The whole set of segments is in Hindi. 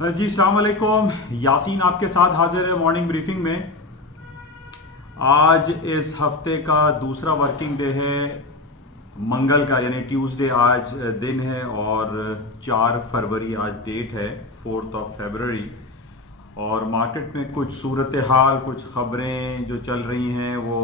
जी अस्सलाम वालेकुम। यासीन आपके साथ हाजिर है मॉर्निंग ब्रीफिंग में। आज इस हफ्ते का दूसरा वर्किंग डे है, मंगल का यानी ट्यूसडे आज दिन है और 4 फरवरी आज डेट है, 4 फरवरी। और मार्केट में कुछ सूरत हाल, कुछ खबरें जो चल रही हैं वो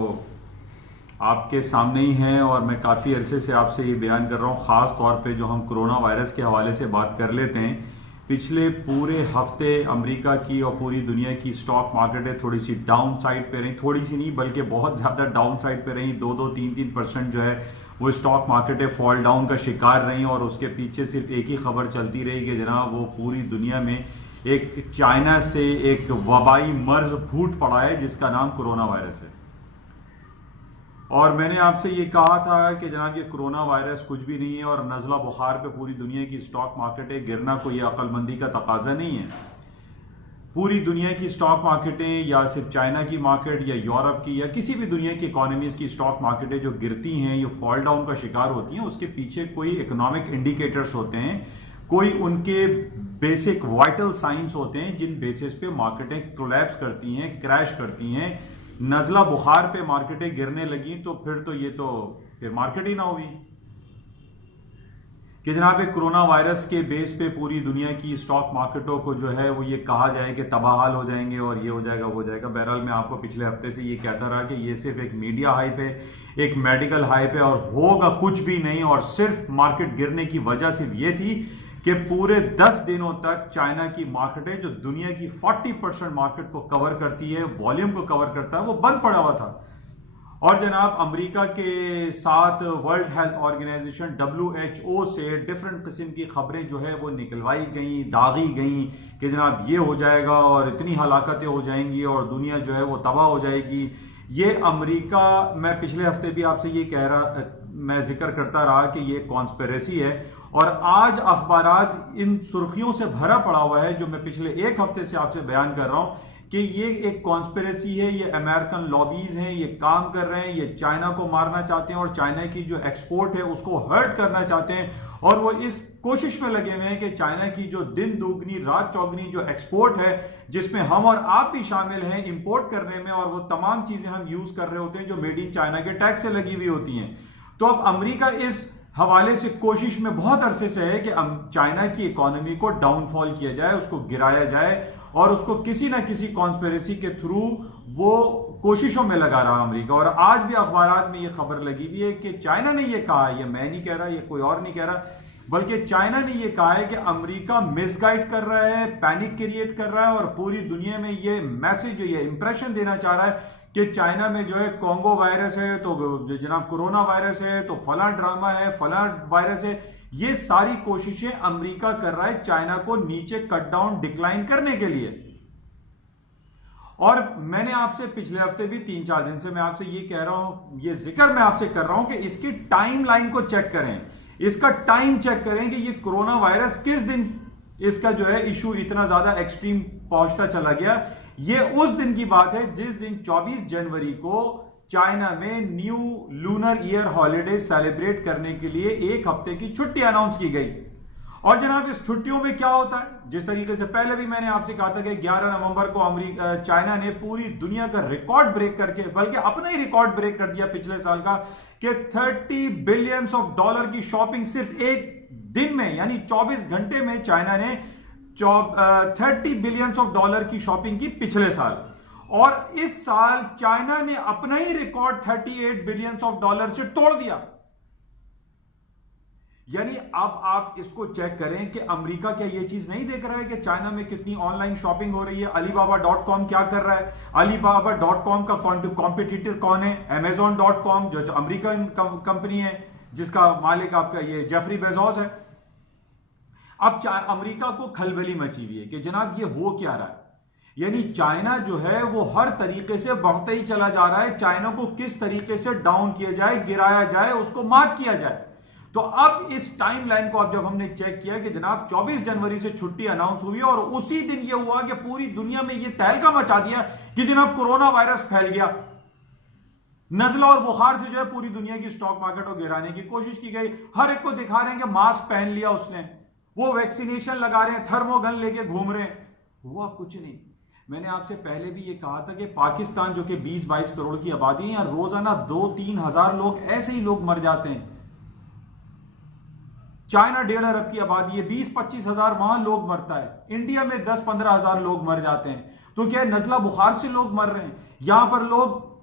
आपके सामने ही हैं और मैं काफ़ी अरसे से आपसे ये बयान कर रहा हूँ। ख़ास तौर पे जो हम कोरोना वायरस के हवाले से बात कर लेते हैं, पिछले पूरे हफ्ते अमेरिका की और पूरी दुनिया की स्टॉक मार्केटें थोड़ी सी डाउन साइड पे रही, थोड़ी सी नहीं बल्कि बहुत ज़्यादा डाउन साइड पे रही। 2-3% जो है वो स्टॉक मार्केटें फॉल डाउन का शिकार रही और उसके पीछे सिर्फ एक ही खबर चलती रही कि जनाब वो पूरी दुनिया में एक चाइना से एक वबाई मर्ज फूट पड़ा है जिसका नाम कोरोना वायरस है। और मैंने आपसे ये कहा था कि जनाब ये कोरोना वायरस कुछ भी नहीं है और नज़ला बुखार पे पूरी दुनिया की स्टॉक मार्केटें गिरना कोई अक्लमंदी का तकाजा नहीं है। पूरी दुनिया की स्टॉक मार्केटें या सिर्फ चाइना की मार्केट या यूरोप की या किसी भी दुनिया की इकोनॉमीज की स्टॉक मार्केटें जो गिरती हैं, ये फॉल डाउन का शिकार होती हैं, उसके पीछे कोई इकोनॉमिक इंडिकेटर्स होते हैं, कोई उनके बेसिक वाइटल साइंस होते हैं जिन बेसिस पे मार्केटें कोलैप्स करती हैं, क्रैश करती हैं। नज़ला बुखार पे मार्केटें गिरने लगी तो फिर मार्केट ही ना हुई कि जनाब कोरोना वायरस के बेस पे पूरी दुनिया की स्टॉक मार्केटों को जो है वो ये कहा जाए कि तबाहाल हो जाएंगे और ये हो जाएगा वो हो जाएगा। बहरहाल मैं आपको पिछले हफ्ते से ये कहता रहा कि ये सिर्फ एक मीडिया हाइप है, एक मेडिकल हाइप है और होगा कुछ भी नहीं। और सिर्फ मार्केट गिरने की वजह सिर्फ ये थी कि पूरे 10 दिनों तक चाइना की मार्केटें जो दुनिया की 40% मार्केट को कवर करती है, वॉल्यूम को कवर करता है, वो बंद पड़ा हुआ था। और जनाब अमेरिका के साथ वर्ल्ड हेल्थ ऑर्गेनाइजेशन WHO से डिफरेंट किस्म की खबरें जो है वो निकलवाई गई, दागी गई कि जनाब ये हो जाएगा और इतनी हलाकतें हो जाएंगी और दुनिया जो है वो तबाह हो जाएगी। ये अमेरिका, मैं पिछले हफ्ते भी आपसे ये मैं जिक्र करता रहा कि ये कॉन्स्पिरेसी है और आज अखबारात इन सुर्खियों से भरा पड़ा हुआ है जो मैं पिछले एक हफ्ते से आपसे बयान कर रहा हूं कि ये एक कॉन्स्पिरेसी है, ये अमेरिकन लॉबीज हैं, ये काम कर रहे हैं, ये चाइना को मारना चाहते हैं और चाइना की जो एक्सपोर्ट है उसको हर्ट करना चाहते हैं। और वो इस कोशिश में लगे हुए हैं कि चाइना की जो दिन दुगनी रात चौगनी जो एक्सपोर्ट है, जिसमें हम और आप भी शामिल हैं इंपोर्ट करने में, और वो तमाम चीजें हम यूज कर रहे होते हैं जो मेड इन चाइना के टैक्स से लगी हुई होती हैं। तो अब अमेरिका इस हवाले से कोशिश में बहुत अरसे से है कि चाइना की इकोनॉमी को डाउनफॉल किया जाए, उसको गिराया जाए और उसको किसी ना किसी कॉन्स्पिरेसी के थ्रू वो कोशिशों में लगा रहा अमेरिका। और आज भी अखबारात में ये खबर लगी हुई है कि चाइना ने ये कहा, ये मैं नहीं कह रहा, ये कोई और नहीं कह रहा, बल्कि चाइना ने ये कहा है कि अमेरिका मिसगाइड कर रहा है, पैनिक क्रिएट कर रहा है और पूरी दुनिया में ये मैसेज, ये इंप्रेशन देना चाह रहा है कि चाइना में जो है कोंगो वायरस है, तो जनाब कोरोना वायरस है, तो फला ड्रामा है, फला वायरस है। ये सारी कोशिशें अमेरिका कर रहा है चाइना को नीचे कट डाउन, डिक्लाइन करने के लिए। और मैंने आपसे पिछले हफ्ते भी 3-4 दिन से मैं आपसे ये कह रहा हूं, ये जिक्र मैं आपसे कर रहा हूं कि इसकी टाइमलाइन को चेक करें, इसका टाइम चेक करें कि ये कोरोना वायरस किस दिन इसका जो है इशू इतना ज्यादा एक्सट्रीम पहुंचता चला गया। ये उस दिन की बात है जिस दिन 24 जनवरी को चाइना में new lunar year holiday celebrate करने के लिए एक हफ्ते की छुट्टी अनाउंस की गई। और जनाब इस छुट्टियों में क्या होता है, जिस तरीके से पहले भी मैंने आपसे कहा था कि 11 नवंबर को चाइना ने पूरी दुनिया का रिकॉर्ड ब्रेक करके, बल्कि अपना ही रिकॉर्ड ब्रेक कर दिया पिछले साल का, कि $30 बिलियन की शॉपिंग सिर्फ एक दिन में यानी 24 घंटे में चाइना ने $30 बिलियन की शॉपिंग की पिछले साल। और इस साल चाइना ने अपना ही रिकॉर्ड $38 बिलियन से तोड़ दिया। यानी अब आप इसको चेक करें कि अमेरिका क्या ये चीज नहीं देख रहा है कि चाइना में कितनी ऑनलाइन शॉपिंग हो रही है। Alibaba.com क्या कर रहा है, Alibaba.com का कॉम्पिटिटर कौन है, Amazon.com जो अमेरिकन कंपनी है जिसका मालिक आपका ये जेफरी बेजोस है। अब अमेरिका को खलबली मची हुई है कि जनाब ये हो क्या रहा है, यानी चाइना जो है वो हर तरीके से बढ़ते ही चला जा रहा है। चाइना को किस तरीके से डाउन किया जाए, गिराया जाए, उसको मात किया जाए। तो अब इस टाइमलाइन को अब जब हमने चेक किया कि जनाब 24 जनवरी से छुट्टी अनाउंस हुई और उसी दिन ये हुआ कि पूरी दुनिया में ये तहलका मचा दिया कि जनाब कोरोना वायरस फैल गया। नजला और बुखार से जो है पूरी दुनिया की स्टॉक मार्केट को गिराने की कोशिश की गई। हर एक को दिखा रहे हैं कि मास्क पहन लिया उसने, वो वैक्सीनेशन लगा रहे हैं, थर्मोगन लेके घूम रहे हैं, हुआ कुछ नहीं। मैंने आपसे पहले भी ये कहा था कि पाकिस्तान जो कि 20-22 करोड़ की आबादी है, यहां रोजाना 2-3 हजार लोग ऐसे ही लोग मर जाते हैं। चाइना 1.5 अरब की आबादी है, 20-25 हजार वहां लोग मरता है। इंडिया में 10-15 हजार लोग मर जाते हैं। तो क्या नजला बुखार से लोग मर रहे हैं? यहां पर लोग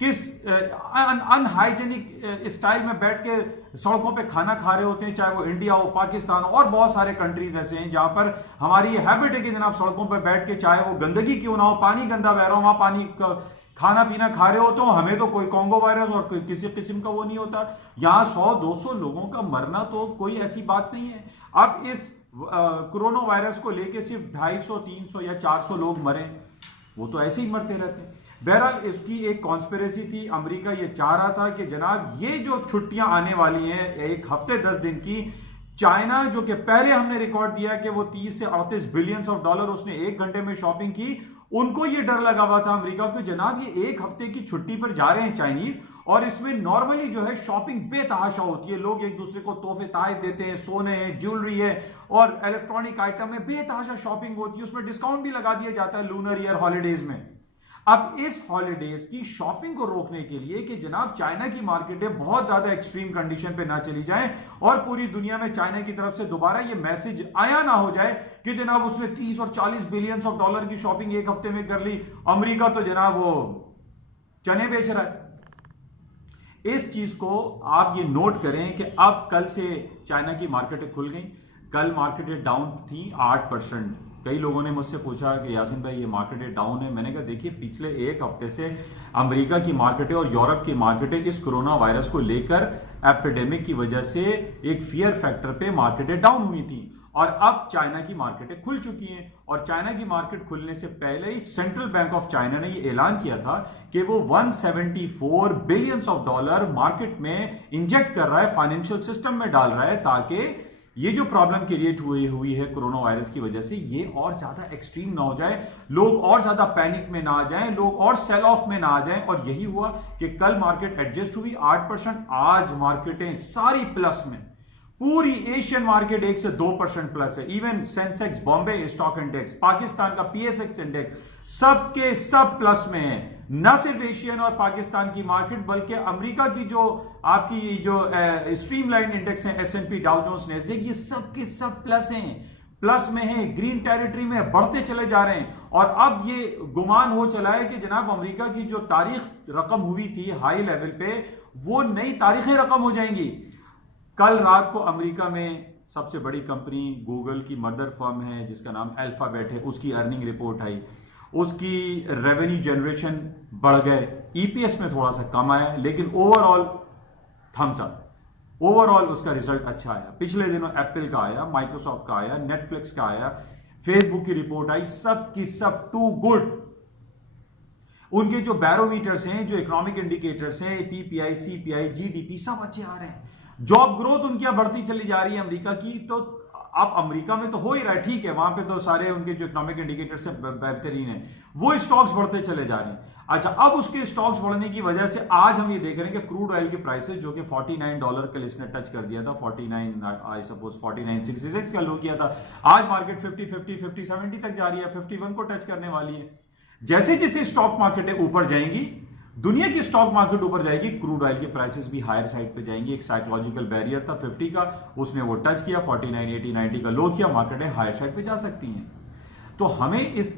किस अनहाइजेनिक स्टाइल में बैठ के सड़कों पे खाना खा रहे होते हैं, चाहे वो इंडिया हो, पाकिस्तान हो, और बहुत सारे कंट्रीज ऐसे हैं जहां पर हमारी हैबिट है कि जनाब सड़कों पे बैठ के, चाहे वो गंदगी क्यों ना हो, पानी गंदा बह रहा हो, वहां पानी खाना पीना खा रहे हो, तो हमें तो कोई कॉन्गो वायरस और किसी किस्म का वो नहीं होता। यहां 100-200 लोगों का मरना तो कोई ऐसी बात नहीं है। अब इस कोरोना वायरस को लेके सिर्फ 250, 300 या 400 लोग मरे, वो तो ऐसे ही मरते रहते हैं। बहरहाल इसकी एक कॉन्स्पिरेसी थी। अमेरिका ये चाह रहा था कि जनाब ये जो छुट्टियां आने वाली हैं 1 हफ्ते 10 दिन की, चाइना जो कि पहले हमने रिकॉर्ड दिया कि वो 30 से 38 बिलियन ऑफ डॉलर उसने 1 घंटे में शॉपिंग की, उनको ये डर लगा हुआ था अमेरिका को, जनाब ये 1 हफ्ते की छुट्टी पर जा रहे हैं चाइनीज, और इसमें नॉर्मली जो है शॉपिंग बेतहाशा होती है, लोग एक दूसरे को तोहफे तोहफे देते हैं, सोने है, ज्वेलरी है और इलेक्ट्रॉनिक आइटम है, बेतहाशा शॉपिंग होती है, उसमें डिस्काउंट भी लगा दिया जाता है लूनर ईयर हॉलीडेज में। अब इस हॉलीडेज की शॉपिंग को रोकने के लिए कि जनाब चाइना की मार्केटें बहुत ज्यादा एक्सट्रीम कंडीशन पे ना चली जाएं और पूरी दुनिया में चाइना की तरफ से दोबारा ये मैसेज आया ना हो जाए कि जनाब उसने 30 और 40 बिलियन ऑफ डॉलर की शॉपिंग 1 हफ्ते में कर ली, अमेरिका तो जनाब वो चने बेच रहा है। इस चीज को आप ये नोट करें कि अब कल से चाइना की मार्केटें खुल गई। कल मार्केटें डाउन थी 8%। कई लोगों ने मुझसे पूछा कि यासिन भाई ये मार्केटें डाउन है। मैंने कहा देखिए पिछले 1 हफ्ते से अमेरिका की मार्केटें और यूरोप की मार्केटें इस कोरोना वायरस को लेकर एपिडेमिक की वजह से एक फियर फैक्टर पे मार्केटें डाउन हुई थी, और अब चाइना की मार्केटें खुल चुकी हैं। और चाइना की मार्केट खुलने से पहले ही सेंट्रल बैंक ऑफ चाइना ने ये ऐलान किया था कि वो 174 बिलियन ऑफ डॉलर मार्केट में इंजेक्ट कर रहा है, फाइनेंशियल सिस्टम में डाल रहा है, ताकि ये जो प्रॉब्लम क्रिएट हुई है कोरोना वायरस की वजह से ये और ज्यादा एक्सट्रीम ना हो जाए, लोग और ज्यादा पैनिक में ना आ जाएं, लोग और सेल ऑफ में ना आ जाएं। और यही हुआ कि कल मार्केट एडजस्ट हुई 8%। आज मार्केटें सारी प्लस में, पूरी एशियन मार्केट 1 से 2% प्लस है। Even Sensex, Bombay stock index, Pakistan का पीएसएक्स इंडेक्स, सबके सब प्लस में है। न सिर्फ एशियन और पाकिस्तान की मार्केट बल्कि अमेरिका की जो आपकी जो स्ट्रीमलाइन इंडेक्स है, एसएनपी, डाउ जोन्स, नैस्डैक, ये सबके सब प्लस हैं, प्लस में है, ग्रीन टेरिटरी में बढ़ते चले जा रहे हैं। और अब ये गुमान हो चला है कि जनाब अमेरिका की जो तारीख रकम हुई थी हाई लेवल पे, वो नई तारीखें रकम हो जाएंगी। कल रात को अमेरिका में सबसे बड़ी कंपनी गूगल की मदर फर्म है जिसका नाम अल्फाबेट है, उसकी अर्निंग रिपोर्ट आई, उसकी रेवेन्यू जनरेशन बढ़ गए, ईपीएस में थोड़ा सा कम आया, लेकिन ओवरऑल थम्स अप, ओवरऑल उसका रिजल्ट अच्छा आया। पिछले दिनों एप्पल का आया, माइक्रोसॉफ्ट का आया, नेटफ्लिक्स का आया, फेसबुक की रिपोर्ट आई, सब की सब टू गुड। उनके जो बैरोमीटर्स हैं, जो इकोनॉमिक इंडिकेटर्स हैं, पीपीआई, सीपीआई, जीडीपी, सब अच्छे आ रहे हैं। जॉब ग्रोथ उनकी बढ़ती चली जा रही है अमेरिका की। तो अब अमेरिका में तो हो ही रहा है, ठीक है, वहां पे तो सारे उनके जो इकोनॉमिक इंडिकेटर्स है बेहतरीन है, वो स्टॉक्स बढ़ते चले जा रहे हैं। अच्छा, अब उसके स्टॉक्स बढ़ने की वजह से आज हम ये देख रहे हैं कि क्रूड ऑयल के प्राइसेस जो कि $49 कल इसने टच कर दिया था, 49 आई सपोज 49.66 का लो किया था, आज मार्केट 50, 70 तक जा रही है, 51 को टच करने वाली है। जैसे जैसे स्टॉक मार्केटें ऊपर जाएंगी, दुनिया की स्टॉक मार्केट ऊपर जाएगी, क्रूड ऑयल के प्राइसेस भी हायर साइड पे जाएंगी। एक साइकोलॉजिकल बैरियर था 50 का, उसने वो टच किया, 49, 80, 90 का लो किया, मार्केटें हायर साइड पे जा सकती हैं। तो हमें इस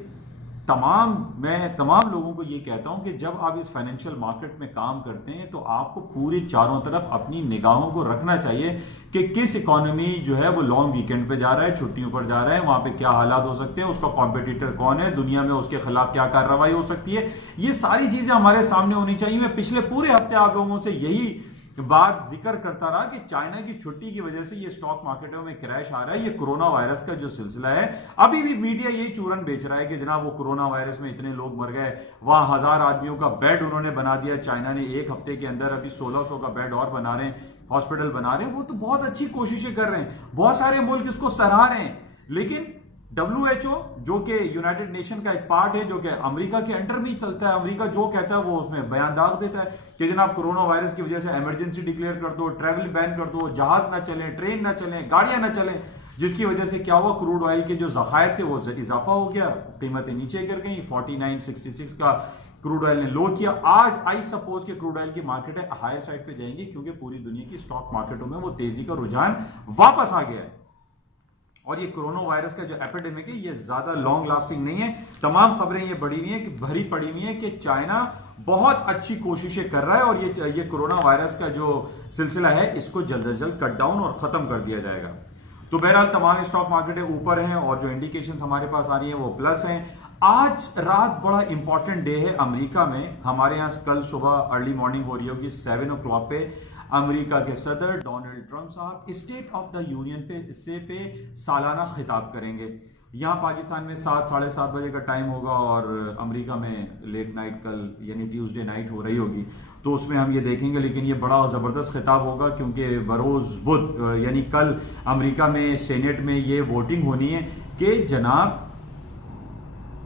मैं तमाम लोगों को ये कहता हूं कि जब आप इस फाइनेंशियल मार्केट में काम करते हैं तो आपको पूरी चारों तरफ अपनी निगाहों को रखना चाहिए कि किस इकोनॉमी जो है वो लॉन्ग वीकेंड पे जा रहा है, छुट्टियों पर जा रहा है, वहां पे क्या हालात हो सकते हैं, उसका कॉम्पिटिटर कौन है, दुनिया में उसके खिलाफ क्या कार्रवाई हो सकती है, ये सारी चीजें हमारे सामने होनी चाहिए। मैं पिछले पूरे हफ्ते आप लोगों से यही बात जिक्र करता रहा कि चाइना की छुट्टी की वजह से ये स्टॉक मार्केटों में क्रैश आ रहा है। ये कोरोना वायरस का जो सिलसिला है, अभी भी मीडिया यही चूरन बेच रहा है कि जनाब वो कोरोना वायरस में इतने लोग मर गए, वहां 1000 आदमियों का बेड उन्होंने बना दिया चाइना ने 1 हफ्ते के अंदर, अभी 1600 का बेड और बना रहे हैं, हॉस्पिटल बना रहे हैं। वो तो बहुत अच्छी कोशिशें कर रहे हैं, बहुत सारे मुल्क इसको सराह रहे हैं, लेकिन WHO जो कि यूनाइटेड नेशन का एक पार्ट है, जो कि अमेरिका के अंडर में ही चलता है, अमेरिका जो कहता है वो उसमें बयान दाग देता है कि जनाब कोरोना वायरस की वजह से इमरजेंसी डिक्लेयर कर दो, ट्रैवल बैन कर दो, जहाज ना चलें, ट्रेन ना चलें, गाड़ियां ना चलें। जिसकी वजह से क्या हुआ, क्रूड ऑयल के जो जखायर थे वो इजाफा हो गया, कीमतें नीचे गिर गई, 49.66 का क्रूड ऑयल ने लो किया। आज आई सपोज कि क्रूड ऑयल की मार्केट है हायर साइड पे जाएंगी, क्योंकि पूरी दुनिया की स्टॉक मार्केटों में वो तेजी का रुझान वापस आ गया है। और ये कोरोना वायरस का जो एपिडेमिक है ये ज्यादा लॉन्ग लास्टिंग नहीं है। तमाम खबरें ये बड़ी हुई है कि भरी पड़ी हुई है कि चाइना बहुत अच्छी कोशिशें कर रहा है और ये कोरोना वायरस का जो सिलसिला है इसको जल्द से जल्द कट डाउन और खत्म कर दिया जाएगा। तो बहरहाल तमाम स्टॉक मार्केटें ऊपर हैं और जो इंडिकेशन हमारे पास आ रही है वो प्लस हैं। आज रात बड़ा इंपॉर्टेंट डे है अमेरिका में। हमारे यहां कल सुबह अर्ली मॉर्निंग हो रही होगी 7 o'clock पे अमेरिका के सदर डोनाल्ड ट्रंप साहब स्टेट ऑफ द यूनियन पे सालाना खिताब करेंगे। यहाँ पाकिस्तान में 7 साढ़े 7 बजे का टाइम होगा और अमेरिका में लेट नाइट कल यानी ट्यूसडे नाइट हो रही होगी, तो उसमें हम ये देखेंगे। लेकिन ये बड़ा जबरदस्त खिताब होगा क्योंकि बरोज बुध यानी कल अमेरिका में सेनेट में ये वोटिंग होनी है कि जनाब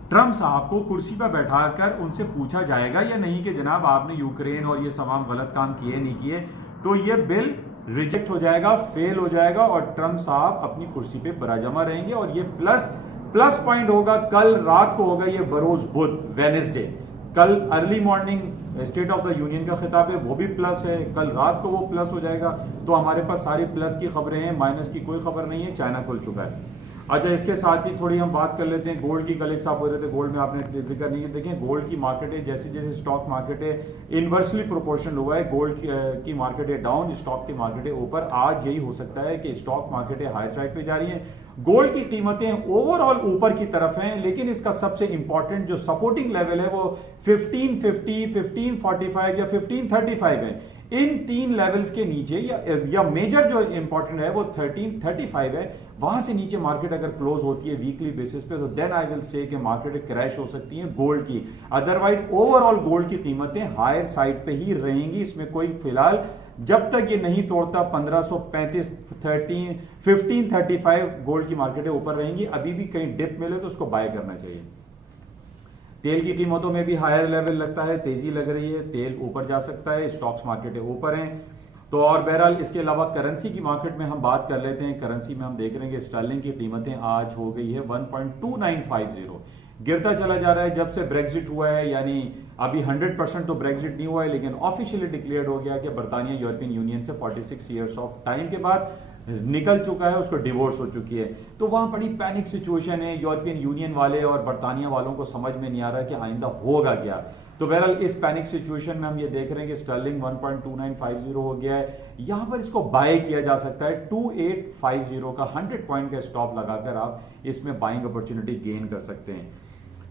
ट्रंप साहब को कुर्सी पर बैठाकर उनसे पूछा जाएगा या नहीं कि जनाब आपने यूक्रेन और ये तमाम गलत काम किए नहीं किए, तो ये बिल रिजेक्ट हो जाएगा, फेल हो जाएगा और ट्रंप साहब अपनी कुर्सी पे बराजमा रहेंगे। और ये प्लस पॉइंट होगा। कल रात को होगा ये बरोज बुध वेडनेसडे, कल early morning state of the union का खिताब है वो भी प्लस है, कल रात को वो प्लस हो जाएगा। तो हमारे पास सारी प्लस की खबरें हैं, माइनस की कोई खबर नहीं है। चाइना खुल चुका है। अच्छा, इसके साथ ही थोड़ी हम बात कर लेते हैं गोल्ड की। कल एक साहब हो रहे थे गोल्ड में, आपने जिक्र नहीं किया। देखें गोल्ड की मार्केट है जैसे जैसे स्टॉक मार्केट है इनवर्सली प्रोपोर्शनल हुआ है। गोल्ड की मार्केट है डाउन, स्टॉक की मार्केट है ऊपर। आज यही हो सकता है कि स्टॉक मार्केट है हाई साइड पे जा रही है, गोल्ड की कीमतें ओवरऑल ऊपर की तरफ हैं, लेकिन इसका सबसे इंपॉर्टेंट जो सपोर्टिंग लेवल है वो 1550, 1545 या 1535 है। इन तीन लेवल्स के नीचे या मेजर जो इंपॉर्टेंट है वो 1335 है। वहां से नीचे मार्केट अगर क्लोज होती है वीकली बेसिस पे तो देन आई विल से कि मार्केट क्रैश हो सकती है गोल्ड की। अदरवाइज ओवरऑल गोल्ड की कीमतें हायर साइड पे ही रहेंगी। इसमें कोई फिलहाल जब तक ये नहीं तोड़ता 1535 1535 गोल्ड की मार्केटें ऊपर रहेंगी। अभी भी कहीं डिप मिले तो उसको बाय करना चाहिए। तेल की कीमतों में भी हायर लेवल लगता है, तेजी लग रही है, तेल ऊपर जा सकता है, स्टॉक्स मार्केटें ऊपर हैं। तो और बहरहाल इसके अलावा करेंसी की मार्केट में हम बात कर लेते हैं। करेंसी में हम देख रहे हैं कि स्टर्लिंग की कीमतें आज हो गई है 1.2950, गिरता चला जा रहा है जब से ब्रेक्जिट हुआ है। यानी अभी 100% तो ब्रेक्जिट नहीं हुआ है, लेकिन ऑफिशियली डिक्लेयर्ड हो गया कि बरतानिया यूरोपियन यूनियन से 46 ईयर्स ऑफ टाइम के बाद निकल चुका है, उसको डिवोर्स हो चुकी है। तो वहां बड़ी पैनिक सिचुएशन है, यूरोपियन यूनियन वाले और बरतानिया वालों को समझ में नहीं आ रहा कि आइंदा होगा क्या। तो बहरहाल इस पैनिक सिचुएशन में हम ये देख रहे हैं कि स्टर्लिंग 1.2950 हो गया है। यहां पर इसको बाय किया जा सकता है 2850 का 100 पॉइंट का स्टॉप लगाकर आप इसमें बाइंग अपॉर्चुनिटी गेन कर सकते हैं।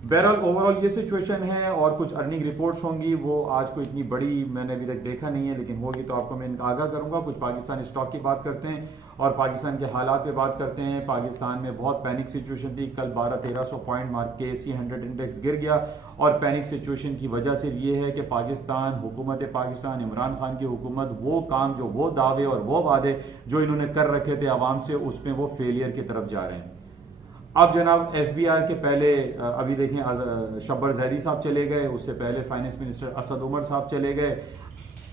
बहरहाल ओवरऑल ये सिचुएशन है और कुछ अर्निंग रिपोर्ट्स होंगी, वो आज को इतनी बड़ी मैंने अभी तक देखा नहीं है, लेकिन होगी तो आपको मैं इनका आगाह करूंगा। कुछ पाकिस्तान स्टॉक की बात करते हैं और पाकिस्तान के हालात पे बात करते हैं। पाकिस्तान में बहुत पैनिक सिचुएशन थी। कल 1200-1300 पॉइंट मार्क के ASC 100 इंडेक्स गिर गया और पैनिक सिचुएशन की वजह से ये है कि पाकिस्तान हुकूमत पाकिस्तान इमरान खान की हुकूमत वो काम जो वो दावे और वो वादे जो इन्होंने कर रखे थे आवाम से, उसमें वो फेलियर की तरफ जा रहे हैं। अब जनाब FBR के पहले अभी देखें शब्बर जैदी साहब चले गए, उससे पहले फाइनेंस मिनिस्टर असद उमर साहब चले गए,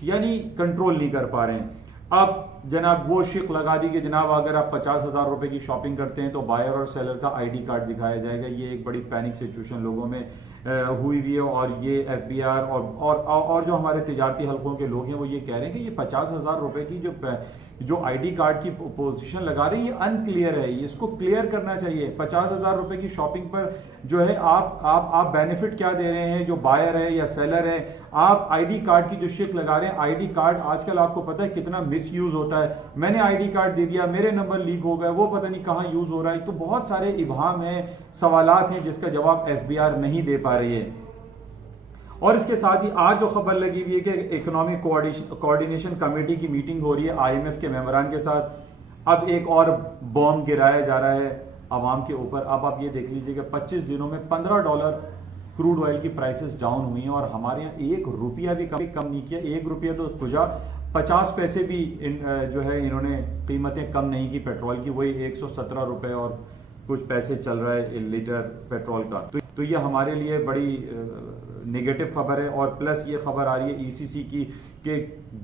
यानी कंट्रोल नहीं कर पा रहे हैं। अब जनाब वो शिक लगा दी कि जनाब अगर आप 50,000 रुपए की शॉपिंग करते हैं तो बायर और सेलर का ID कार्ड दिखाया जाएगा। ये एक बड़ी पैनिक सिचुएशन लोगों में हुई हुई है और ये FBR और जो हमारे तिजारती हलकों के लोग हैं वो ये कह रहे हैं कि ये 50,000 रुपए की जो ID कार्ड की पोजीशन लगा रही है ये अनक्लियर है, इसको क्लियर करना चाहिए। 50,000 रुपए की शॉपिंग पर जो है आप बेनिफिट क्या दे रहे हैं, जो बायर है या सेलर है, आप ID कार्ड की जो शिक लगा रहे हैं। ID कार्ड आजकल आपको पता है कितना मिस यूज होता है। मैंने ID कार्ड दे दिया, मेरे नंबर लीक हो गए, वो पता नहीं कहां यूज हो रहा है। तो बहुत सारे इबाम है, सवालात हैं जिसका जवाब FBR नहीं दे पा रही है। और इसके साथ ही आज जो खबर लगी हुई है कि इकोनॉमिक कोऑर्डिनेशन कमेटी की मीटिंग हो रही है IMF के मेंबरान के साथ। अब एक और बॉम्ब गिराया जा रहा है आवाम के ऊपर। अब आप ये देख लीजिए कि 25 दिनों में $15 क्रूड ऑयल की प्राइसेस डाउन हुई हैं और हमारे यहाँ 1 रुपया भी कम नहीं किया। 1 रुपया तो कुजा 50 पैसे भी जो है इन्होंने कीमतें कम नहीं की पेट्रोल की, वही 117 रुपए और कुछ पैसे चल रहा है लीटर पेट्रोल का। तो ये हमारे लिए बड़ी नेगेटिव खबर है। और प्लस ये खबर आ रही है ECC की कि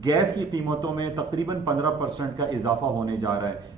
गैस की कीमतों में तकरीबन 15% का इजाफा होने जा रहा है।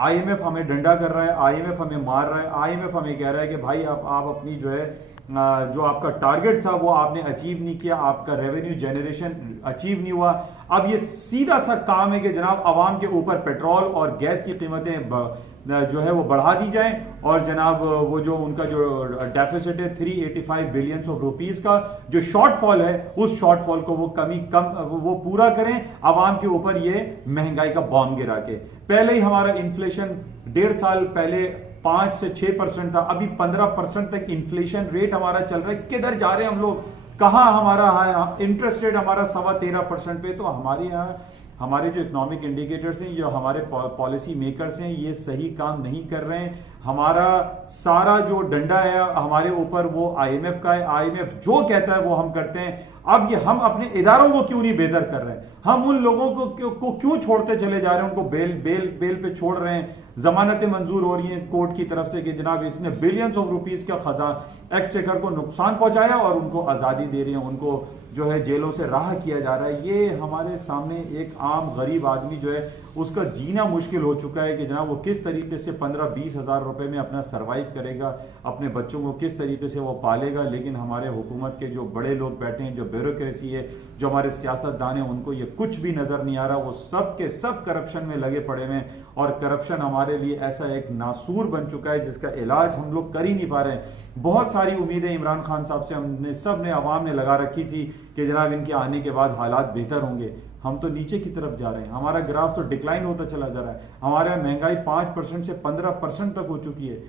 आईएमएफ हमें डंडा कर रहा है, आईएमएफ हमें मार रहा है, आईएमएफ हमें कह रहा है कि भाई आप अपनी जो है जो आपका टारगेट था वो आपने अचीव नहीं किया, आपका रेवेन्यू जनरेशन अचीव नहीं हुआ। अब ये सीधा सा काम है कि जनाब आवाम के ऊपर पेट्रोल और गैस की कीमतें जो है वो बढ़ा दी जाए और जनाब वो जो उनका जो डेफिसिट है 385 बिलियन ऑफ रुपीस का जो शॉर्टफॉल है उस शॉर्टफॉल को वो पूरा करें, आवाम के ऊपर ये महंगाई का बॉम्ब गिरा के। पहले ही हमारा इन्फ्लेशन 1.5 साल पहले 5 से 6% था, अभी 15% तक इन्फ्लेशन रेट हमारा चल रहा है। किधर जा रहे हैं हम लोग, कहां हमारा इंटरेस्ट रेट हमारा 13.25% पे। तो हमारे यहाँ हमारे जो इकोनॉमिक इंडिकेटर्स हैं, जो हमारे पॉलिसी मेकर्स हैं, ये सही काम नहीं कर रहे हैं। हमारा सारा जो डंडा है हमारे ऊपर वो आईएमएफ का है, आईएमएफ जो कहता है वो हम करते हैं। अब ये हम अपने इदारों को क्यों नहीं बेहतर कर रहे हैं, हम उन लोगों को क्यों छोड़ते चले जा रहे हैं, उनको बेल पे छोड़ रहे हैं, जमानतें मंजूर हो रही हैं कोर्ट की तरफ से कि जनाब इसने बिलियंस ऑफ रुपीस का खजाना एक्सचेकर को नुकसान पहुंचाया और उनको आजादी दे रही है, उनको जो है जेलों से राह किया जा रहा है। ये हमारे सामने एक आम गरीब आदमी जो है उसका जीना मुश्किल हो चुका है कि जनाब वो किस तरीके से 15-20 हजार रुपए में अपना सरवाइव करेगा, अपने बच्चों को किस तरीके से वो पालेगा। लेकिन हमारे हुकूमत के जो बड़े लोग बैठे हैं, जो ब्यूरोक्रेसी है, जो हमारे सियासतदान हैं, उनको ये कुछ भी नजर नहीं आ रहा। वो सब के सब करप्शन में लगे पड़े हैं और करप्शन हमारे लिए ऐसा एक नासूर बन चुका है जिसका इलाज हम लोग कर ही नहीं पा रहे हैं। बहुत सारी उम्मीदें इमरान खान साहब से हमने सब ने आवाम ने लगा रखी थी कि जनाब इनके आने के बाद हालात बेहतर होंगे। हम तो नीचे की तरफ जा रहे हैं, हमारा ग्राफ तो डिक्लाइन होता चला जा रहा है। हमारे यहाँ महंगाई 5% से 15% तक हो चुकी है।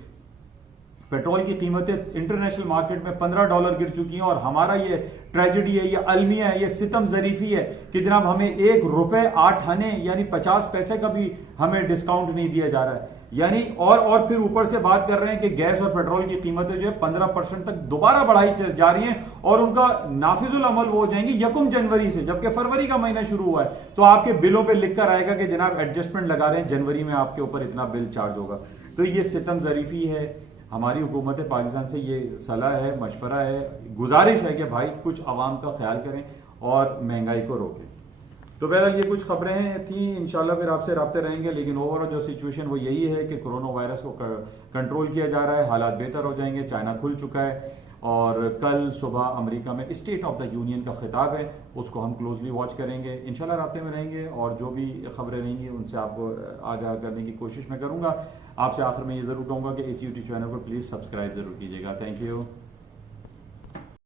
पेट्रोल की कीमतें इंटरनेशनल मार्केट में $15 गिर चुकी हैं और हमारा ये ट्रेजेडी है, ये अलमिया है, ये सितम जरीफी है कि जनाब हमें ₹1 आने यानी 50 पैसे का भी हमें डिस्काउंट नहीं दिया जा रहा है। यानी और फिर ऊपर से बात कर रहे हैं कि गैस और पेट्रोल की कीमतें जो है 15% तक दोबारा बढ़ाई जा रही हैं और उनका नाफिजुल अमल वो हो जाएंगी 1 जनवरी से, जबकि फरवरी का महीना शुरू हुआ है। तो आपके बिलों पे लिखकर आएगा कि जनाब एडजस्टमेंट लगा रहे हैं, जनवरी में आपके ऊपर इतना बिल चार्ज होगा। तो ये सितम जरीफी है। हमारी हुकूमत पाकिस्तान से ये सलाह है, मशवरा है, गुजारिश है कि भाई कुछ आवाम का ख्याल करें और महंगाई को रोकें। तो बहरहाल ये कुछ खबरें थी, इंशाल्लाह फिर आपसे राब्ते रहेंगे। लेकिन ओवरऑल जो सिचुएशन वो यही है कि कोरोना वायरस को कंट्रोल किया जा रहा है, हालात बेहतर हो जाएंगे, चाइना खुल चुका है और कल सुबह अमेरिका में स्टेट ऑफ द यूनियन का खिताब है, उसको हम क्लोजली वॉच करेंगे। इंशाल्लाह राब्ते में रहेंगे और जो भी खबरें रहेंगी उनसे आपको आगाह करने की कोशिश मैं करूंगा। आपसे आखिर में ये जरूर कहूंगा कि इस यूट्यूब चैनल को प्लीज सब्सक्राइब जरूर कीजिएगा। Thank you.